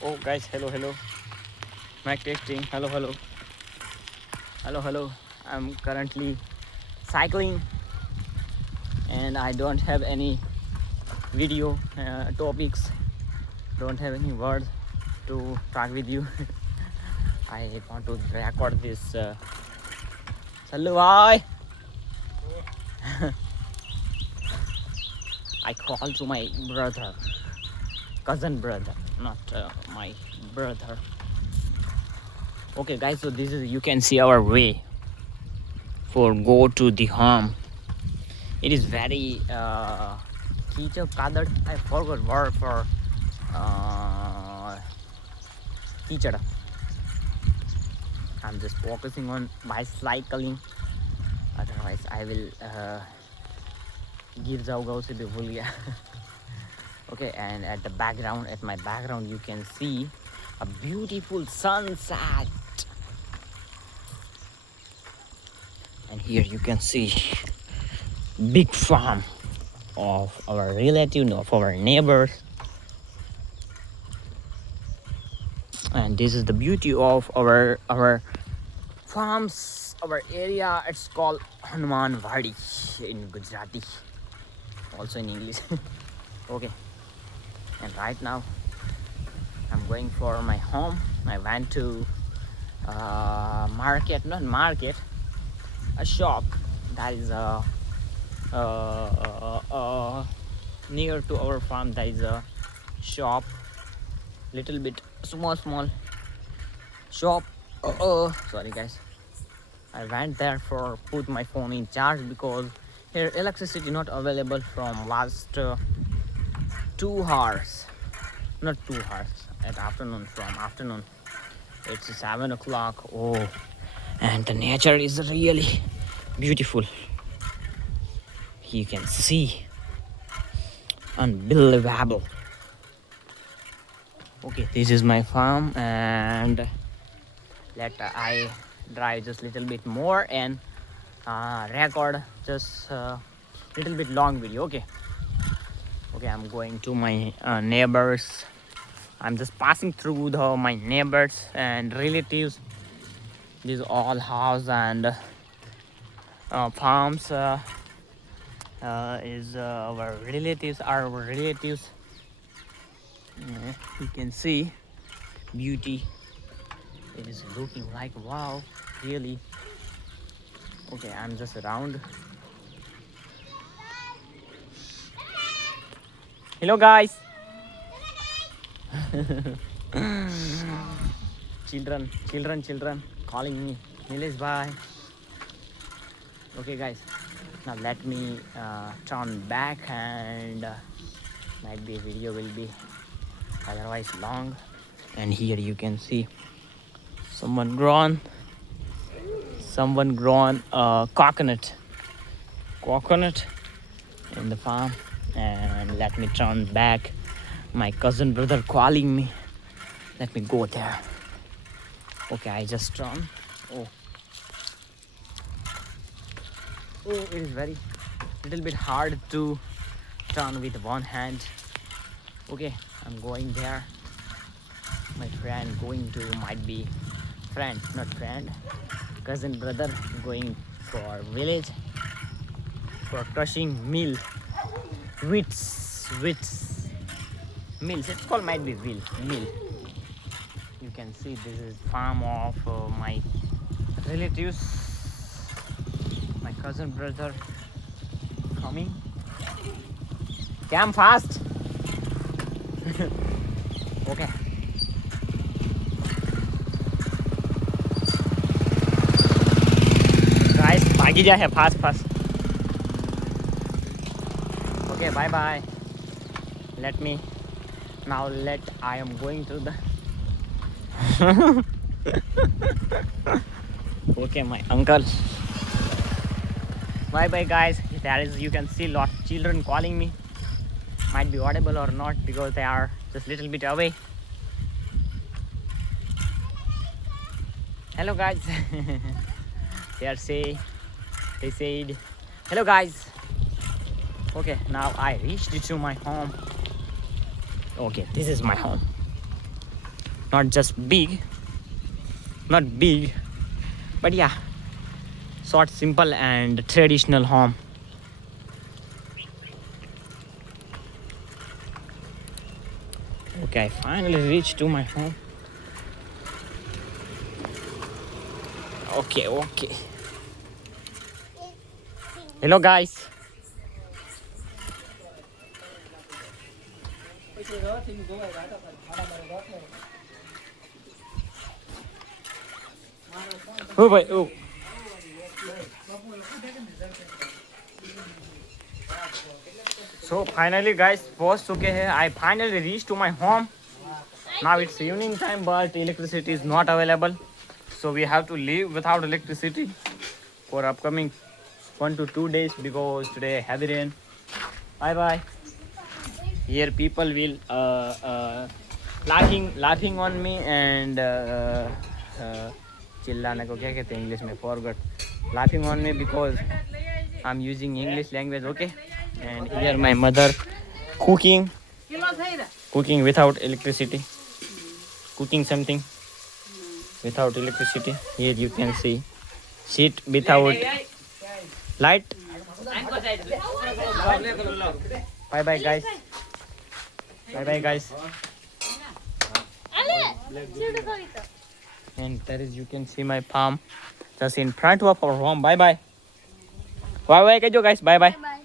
Oh guys, hello. Mic testing. Hello. I'm currently cycling and I don't have any video topics. Don't have any words to talk with you. I want to record this. Hello, bye. I call to my brother, cousin brother, not my brother. Okay guys, so this is, you can see our way for go to the home. It is very Kichap Kadad. I forgot word for Kichada. I'm just focusing on bicycling. Otherwise I will गिर जाऊंगा उसे भी भूल गया. Okay, and at the background, at my background, you can see a beautiful sunset. And here you can see big farm of our relative, of our neighbors. And this is the beauty of our farms, our area. It's called Hanuman Vadi in Gujarati, also in English. Okay, and right now I'm going for my home. I went to market, not market, a shop that is near to our farm. There is a shop, little bit small shop. Sorry guys, I went there for put my phone in charge because here electricity not available from last 2 hours, not 2 hours, at afternoon, from afternoon. It's 7 o'clock. Oh, and the nature is really beautiful. You can see, unbelievable. Okay, this is my farm, and let I drive just little bit more and record just little bit long video. Okay, I'm going to my neighbors. I'm just passing through my neighbors and relatives. These all house and farms is our relatives. You can see beauty. It is looking like wow, really. Okay, I'm just around. Hello guys. children calling me. Nilesh, bye. Okay guys, now let me turn back, and might be video will be otherwise long. And here you can see someone grown coconut in the farm. And let me turn back. My cousin brother calling me. Let me go there. Okay, I just turn. Oh, it is very little bit hard to turn with one hand. Okay, I'm going there. My friend going to, might be friend, not friend, cousin brother going for village for crushing mill, wheats mills. It's called, might be mill. You can see this is farm of my relatives. My cousin brother coming. Come fast. Okay. Guys, भागी जा है fast. Okay, bye. I am going to the okay, my uncle. Bye guys. There is, you can see lot of children calling me. Might be audible or not because they are just little bit away. Hello guys. They said hello guys. Okay, now I reached to my home. Okay, this is my home. Not just big, not big, but yeah, short, simple, and traditional home. Okay, I finally reached to my home. Okay, okay. Hello, guys. Oh, boy, oh. So finally, guys, post okay hai. I finally reached to my home. Now it's evening time, but electricity is not available. So we have to live without electricity for upcoming 1 to 2 days because today heavy rain. Bye bye. Here people will laughing on me and चिल्लाने को क्या कहते हैं English में forgot laughing on me because I'm using English language. Okay, and here my mother cooking without electricity, cooking something without electricity. Here you can see sheet without light. Bye bye guys. Bye bye guys. And there is, you can see my palm just in front of our home. Bye bye. Bye bye guys. Bye bye.